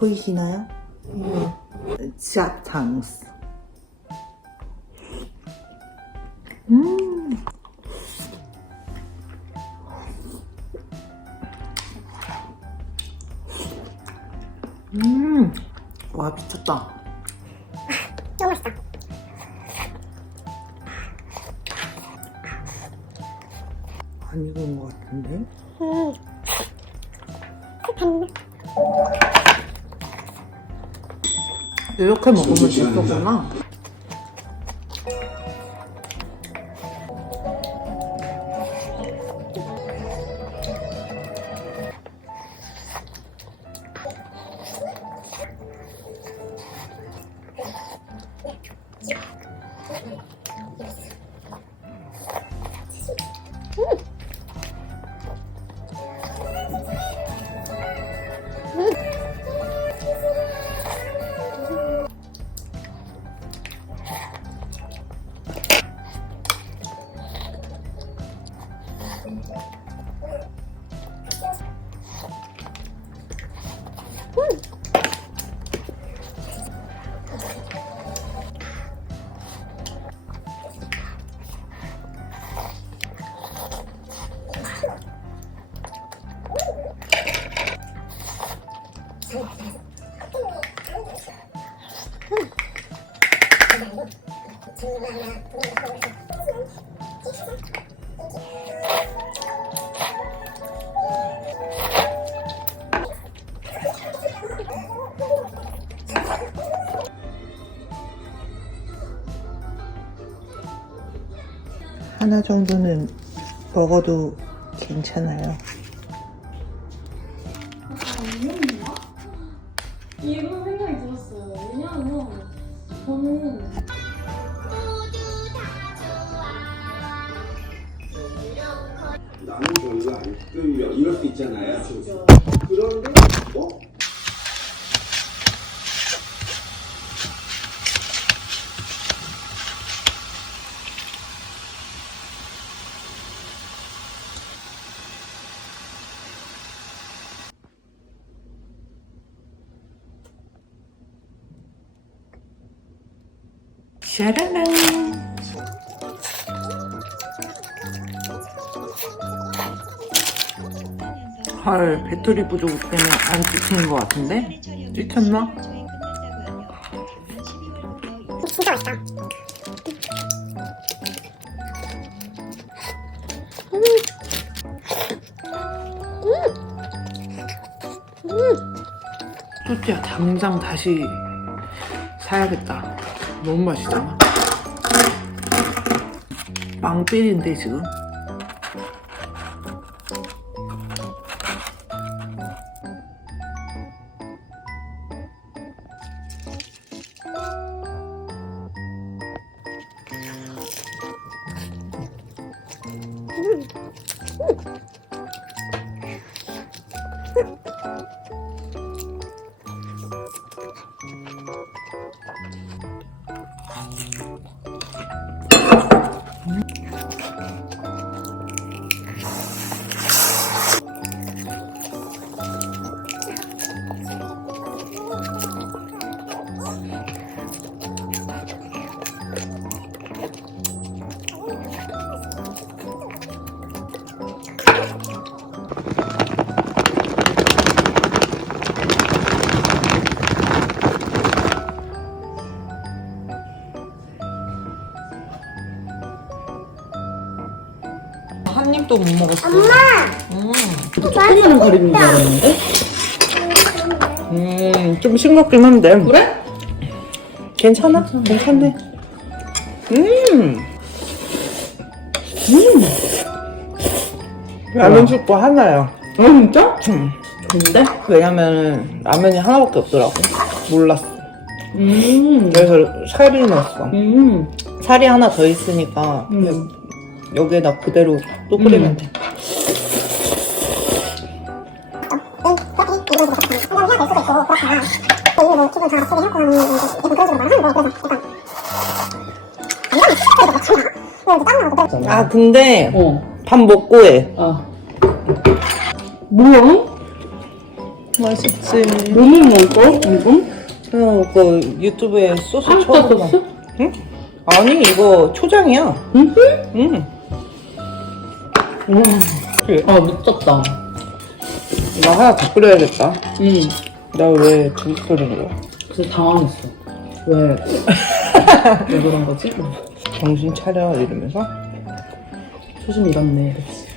보이시나요? 네. 샤탕스. 음. 음. 와, 미쳤다. 이렇게 먹으면 됐었구나. 하나 정도는 먹어도 괜찮아요. 안 끌려 이럴 수 있잖아요. 그런데 어? 헐, 배터리 부족 때문에 안 찍히는 것 같은데? 찍혔나? 진짜 맛있다. 또띠야, 당장 다시 사야겠다. 너무 맛있잖아. 빵필인데, 지금? 한 입도 못 먹었어. 엄마! 음. 조금만은 가리는 줄 알았는데? 음, 좀 싱겁긴 한데. 그래? 괜찮아? 괜찮네. 음. 음. 라면 sup고 하나요. 아 진짜? 음. 좋은데? 왜냐면 라면이 하나밖에 없더라고. 몰랐어. 음. 그래서 살이 넣었어. 음. 살이 하나 더 있으니까 음. 여기에다 그대로 또 끓이면 음. 돼. 아, 근데 어. 밥 먹고 해. 아. 뭐야? 맛있지. 너무 먹어? 이거? 어, 그 유튜브에 소스 쳐서. 소스? 응? 아니 이거 초장이야. 응? 응. 와. 그래. 아 미쳤다. 나 하나 더 끓여야겠다. 응. 나왜두개 끓인 거야? 그래서 당황했어. 왜? 왜 그런 거지? 정신 차려 이러면서. 초심 잃었네. 그치? 사랑.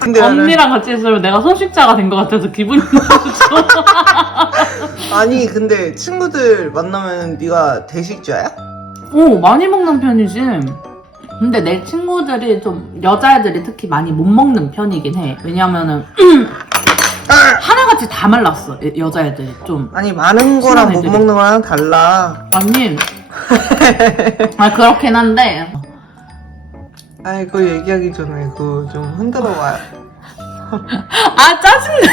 근데 나는 언니랑 같이 있으면 내가 소식자가 된 것 같아서 기분이 너무 좋아. 아니 근데 친구들 만나면 네가 대식자야? 오 많이 먹는 편이지. 근데 내 친구들이 좀 여자애들이 특히 많이 못 먹는 편이긴 해. 왜냐면은 하나같이 다 말랐어 여- 여자애들이 좀. 아니 많은 거랑 못 애들이. 먹는 거랑 달라. 아니 아 그렇긴 한데 아이 그 얘기하기 전에 그좀 흔들어 봐요. 아 짜증나.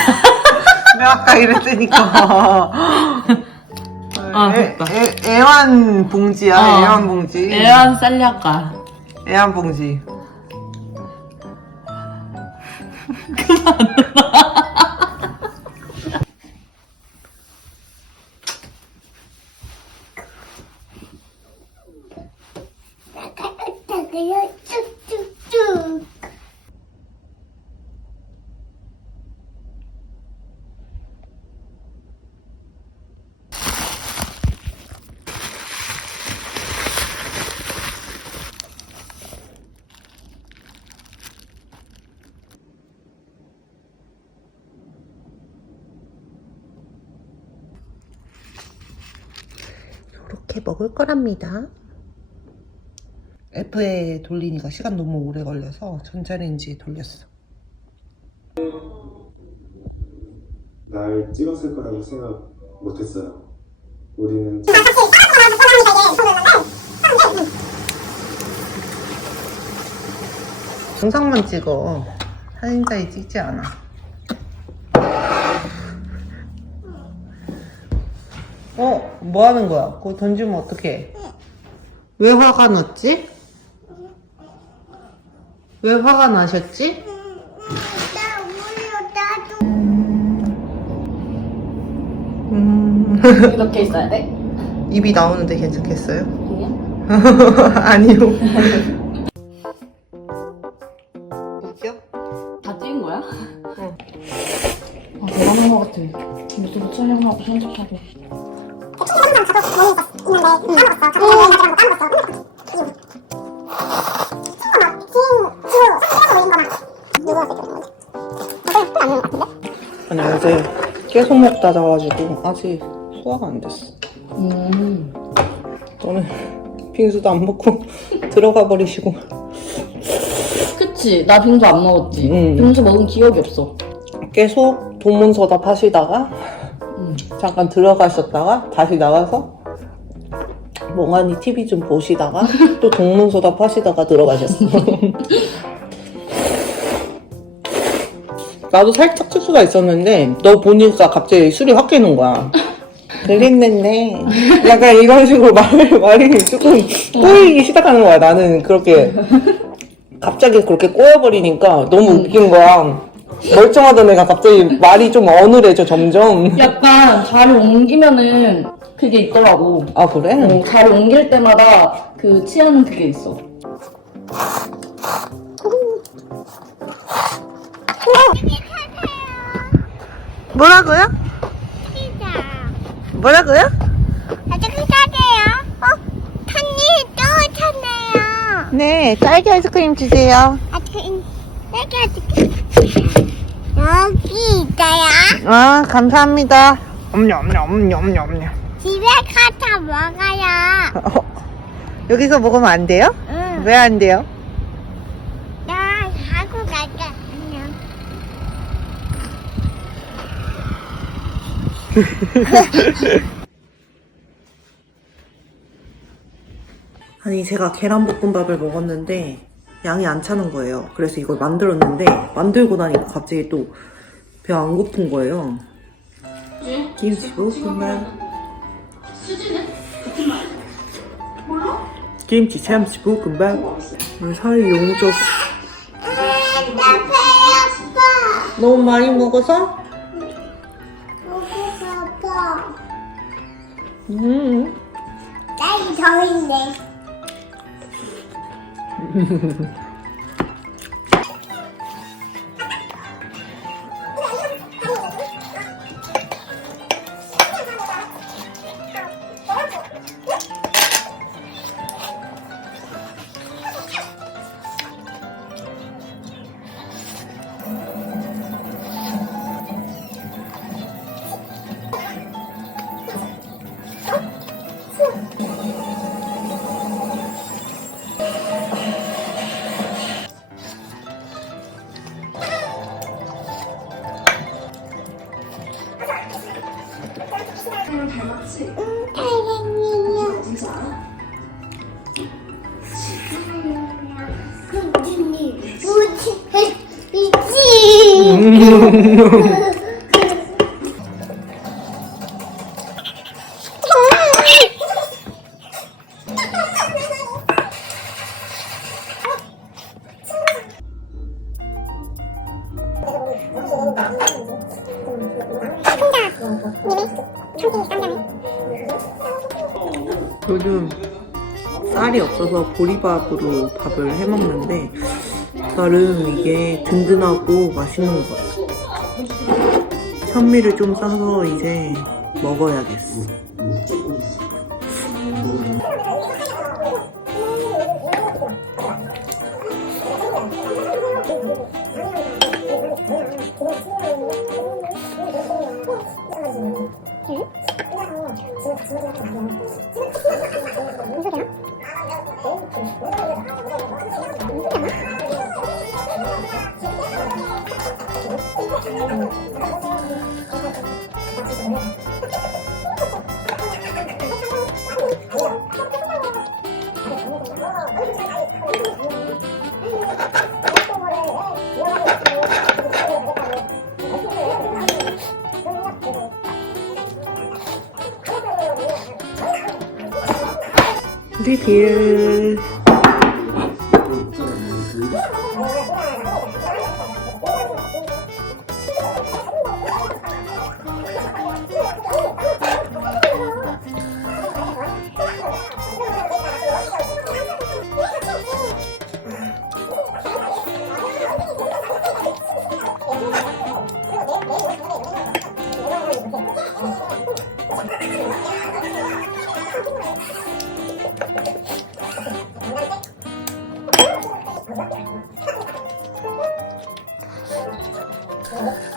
내가 아까 이랬으니까. 아, 애, 됐다. 애, 애완 봉지야, 어. 애완 봉지. 애완 쌀약가. 애완 봉지. 쭉쭉쭉. 이렇게 먹을 거랍니다. F에 돌리니까 시간 너무 오래 걸려서 전자레인지에 돌렸어. 날 찍었을 거라고 생각 못했어요. 우리는 영상만 찍어. 사진자에 찍지 않아. 어? 뭐 하는 거야? 그거 던지면 어떡해? 왜 화가 났지? 왜 화가 나셨지? 나 우유 나도. 음, 이렇게 있어야 돼? 입이 나오는데 괜찮겠어요? 아니야? 아니요. 웃겨? 다 찍은 거야? 응. 아 대단한 것 같아. 유튜브 촬영하고 편집하고. 아니 어제 계속 먹다 자가지고 아직 소화가 안 됐어. 음. 오늘 빙수도 안 먹고 들어가 버리시고 그치 나 빙수 안 먹었지. 응. 빙수 먹은 기억이 없어. 계속 동문서답 하시다가 응. 잠깐 들어가셨다가 다시 나가서 멍하니 TV 좀 보시다가 또 동문서답 하시다가 들어가셨어. 나도 살짝 특수가 있었는데 너 보니까 갑자기 술이 확 깨는 거야. 그랬는데 약간 이런 식으로 말, 말이 조금 꼬이기 시작하는 거야. 나는 그렇게 갑자기 그렇게 꼬여버리니까 너무 웃긴 거야. 멀쩡하던 애가 갑자기 말이 좀 어눌해져 점점. 약간 자리 옮기면은 그게 있더라고. 아 그래? 어, 자리 옮길 때마다 그 취하는 그게 있어. 뭐라고요? 뭐라고요? 아주 크다대요. 어? 탄이 또 탔네요. 네, 딸기 아이스크림 주세요. 아주 여기 아주 여기 있어요. 아, 감사합니다. 엄냠엄냠엄냠엄냠. 집에 가서 먹어요. 여기서 먹으면 안 돼요? 응. 왜 안 돼요? 나 하고 갈게. 안녕. 아니, 제가 계란볶음밥을 먹었는데 양이 안 차는 거예요. 그래서 이걸 만들었는데 만들고 나니까 갑자기 또 배 안 고픈 거예요. 김치 볶음밥. 김치 참치 볶음밥. 오늘 살이 너무 쪄. 너무 많이 먹어서? 음. 딸기 더 있네. 嗯哼哼哼 요즘 든든하고 맛있는 것 같아. 현미를 좀 싸서 이제 먹어야겠어. 리 필.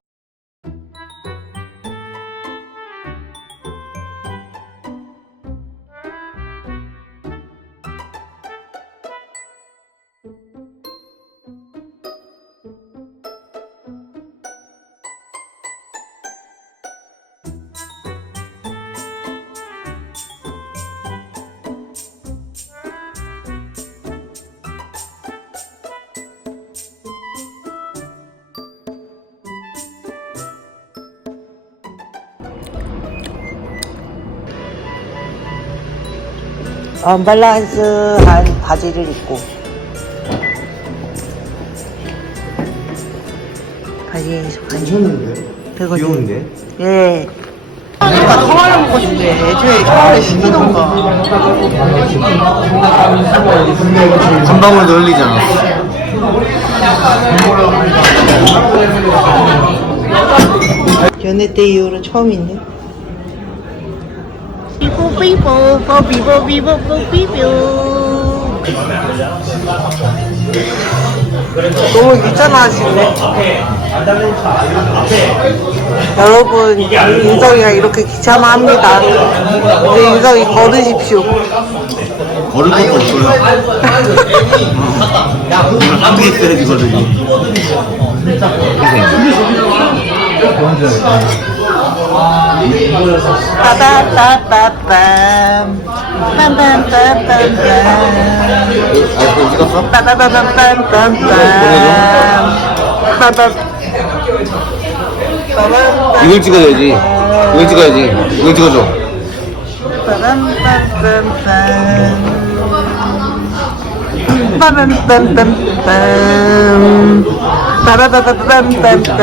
언밸런스한 바지를 입고 바지 괜찮은데? 귀여운데? 예. 그러니까 통화를 먹고 싶대. 애초에 통화를 시키던가. 한 방울 더 흘리잖아. 연애 때 이후로 처음 인데. 너무 귀찮아하시네. 여러분, 인성이가 이렇게 귀찮아합니다. 이제 인성이 걸으십시오. 걸을 것도 없어요. 어떻게 했어야지 걸으니. 빰빰빰빰빰. 아, 그거 찍었어? 빠바바밤빰빰빰. 빠바. 빠밤. 이걸 찍어야지. 이걸 찍어야지. 이걸 찍어줘. 빠밤빰빰빰 빠바바바밤빰빰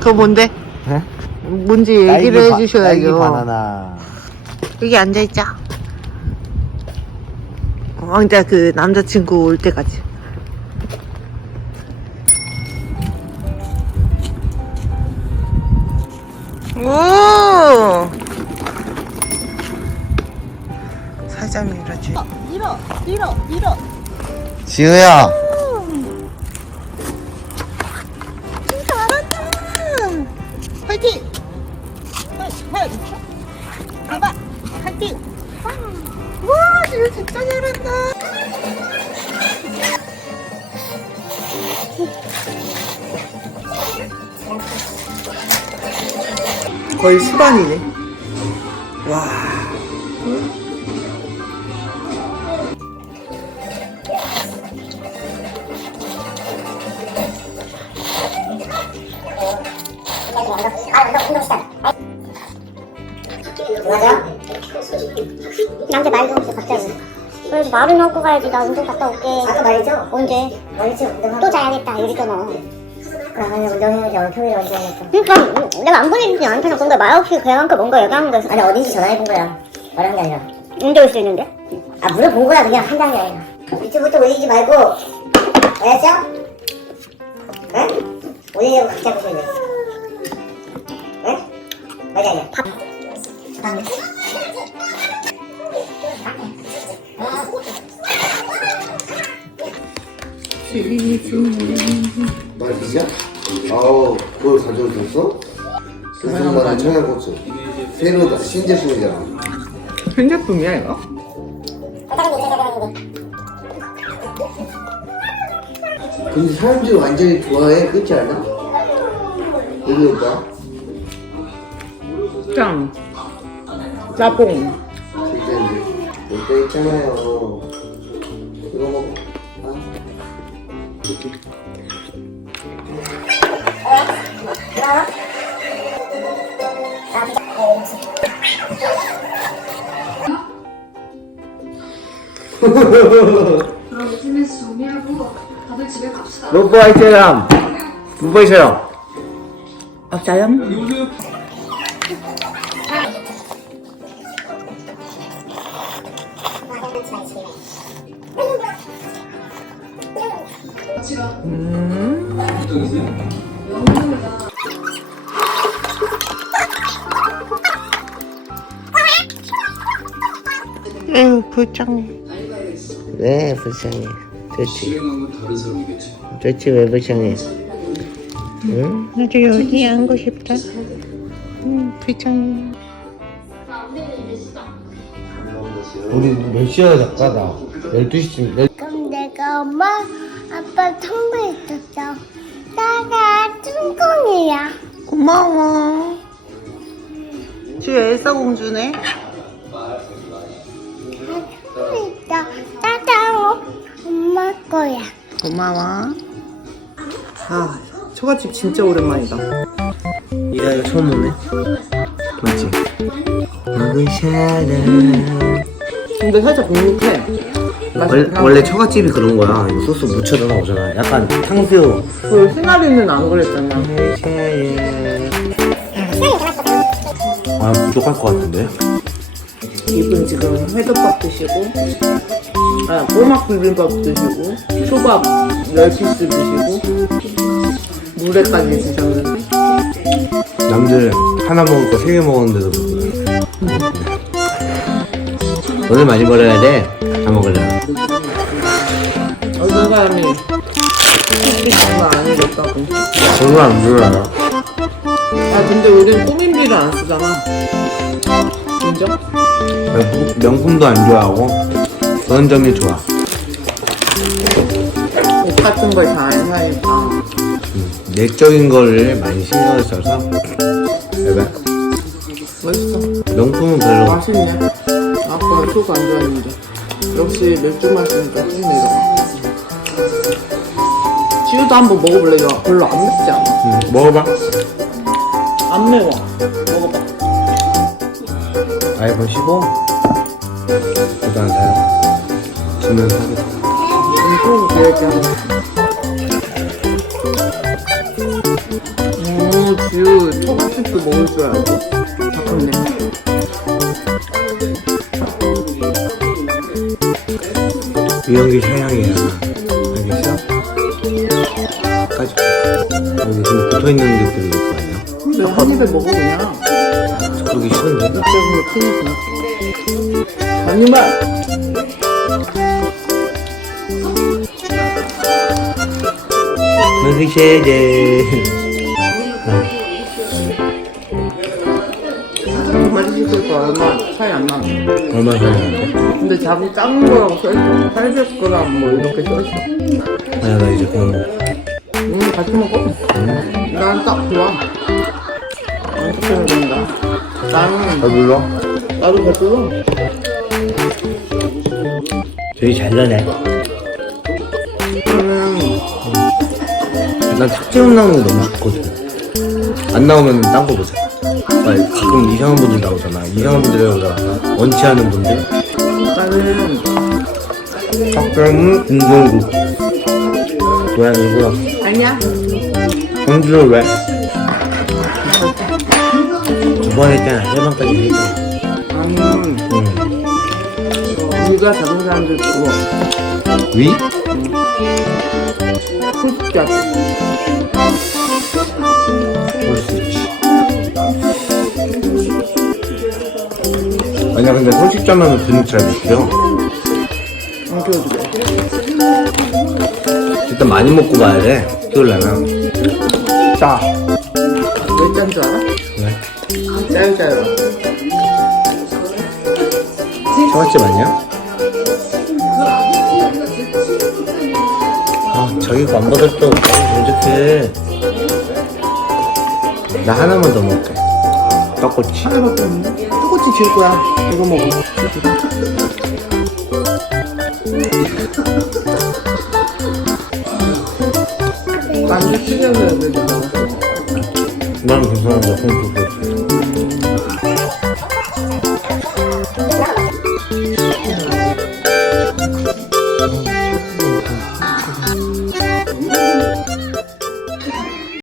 그거 뭔데? 네? 뭔지 얘기를 해주셔야죠 바나나. 여기 앉아있자 왕자 그 남자친구 올 때까지 오 살짝 밀어줘 지우야. 거의 수반이네. 와? 나한테 말도 없어 갑자기 그래서 말은 하고 가야지. 나 운동 갔다 올게. 아까 말했죠? 언제? 말했죠? 또 자야겠다. 이랬잖아 그럼 아니 운동해야지 오늘 평일에 언제 하겠어 그러니까 내가 안 보내주지 않잖아 근데 말 없이 그냥 뭔가 얘기하는 거야 아니 어딘지 전화해본 거야 말한 게 아니라 언제 올수 있는데? 아 물어본 거야 그냥 한다는 게 아니라 유튜브부터 올리지 말고 알았죠? 응? 올리려고 각자 보셔야 돼 응? 맞아 아니야 밥 밥. 말이야? 아우, 그걸 가져오셨어? 스승만한 청양고추. 새로 신제품이잖아. 현제품이야 이거? 근데 사람들이 완전히 좋아해. 그렇지 않아? 여기 오빠. 짱 짜뽕 진짜 이제 여기 있잖아요. 그럼 이쯤에서 정리하고 다들 집에 갑시다. 로또 아이템. 두 번이세요. 아짜염? 같이 가. 에휴 불쌍해 네, 불쌍해. 다른 사람이겠지. 좋지, 왜 불쌍해? 응? 나도 여기 앉고 싶다 음 불쌍해 우리 몇 시에 작가다? 12시쯤. 그럼 내가 엄마 아빠 선물했었어 나가 뚱콩이야 고마워 지우 엘사 공주네 거야 고마워 아 초가집 진짜 오랜만이다 이가 이거 처음 오네. 맞지? 누구샤라. 근데 살짝 눅눅해 원래, 원래 처갓집이 그런 거야. 이거 소스 묻혀져 나오잖아. 약간 탕수육. 그 시나리오는 안 그랬잖아 아, 부족할 것 같은데? 이분 지금 회덮밥 드시고 아 꼬막 비빔밥 드시고 초밥 10피스 드시고 물회까지 드셨는데 남들 하나 먹을 거 세 개 먹었는데도 불구하고. 돈을 많이 벌어야 돼. 다 먹으려면. 어떤 사람이 솔직히 장난 아니겠다고 돈을 안 벌어요. 아 근데 우린 꾸민비를 안 쓰잖아 인정? 명품, 명품도 안 좋아하고 그런 점이 좋아. 옷 같은 걸잘안 사니까 내적인 거를 많이 신경을 써서 왜? 멋있어 명품은 별로 맛있네 아까 속안 좋아했는데 역시 맥주 마시니까 힘내요 지우도 한번 먹어볼래? 이거 별로 안 맵지 않아 응, 먹어봐. 안 매워 먹어봐 15? 저도 안 사요. 주면 사겠다. 오 지우 초밥집도 먹을 줄 알고 바꿨네 유연기 사양이야. 알겠어? 까지. 여기 지금 붙어 있는 것들이 아니야? 근데 한 입에 먹어 그냥 그러기 싫은데? 때문에 크니까 아니면 먹기 싫대. 시킬 거 얼마 차이 안 나네 얼마 사야 근데 자기 작은 거라고 써있어 800g 뭐 이렇게 써있어 아야, 나 이제 먹어. 음 같이 먹어 난 딱 좋아 어떻게 먹는다 나는 배불러? 나도 배불러 되게 잘 나네. 음, 난 탁재훈 나오는 게 너무 좋거든. 안 나오면 딴 거 보자. 아니, 가끔 이상한 분들 나오잖아. 이상한 분들이라고 원치 않은 분들. 나는 탁재훈, 김동국. 고양이고요. 아니야 공주를 왜? 저번에 했잖아. 해방까지 했잖아. 나는 응. 네가 작은 사람들 주고 위? 있지. 아니야, 근데 솔직자면 근육 잘 붙여. 안 키워주게 일단 많이 먹고 봐야 돼. 키우려면. 짜. 왜짠 줄 알아? 왜? 짜요짜요 처갓집 아니야? 아, 저기가 안 받았어. 어떡해. 나 하나만 더 먹게. 떡꼬치. 하나밖에 없는데? 떡꼬치 지울 거야 이거 먹어 만두 튀겨서 왜 넣어? 난 괜찮은데, 콩국수.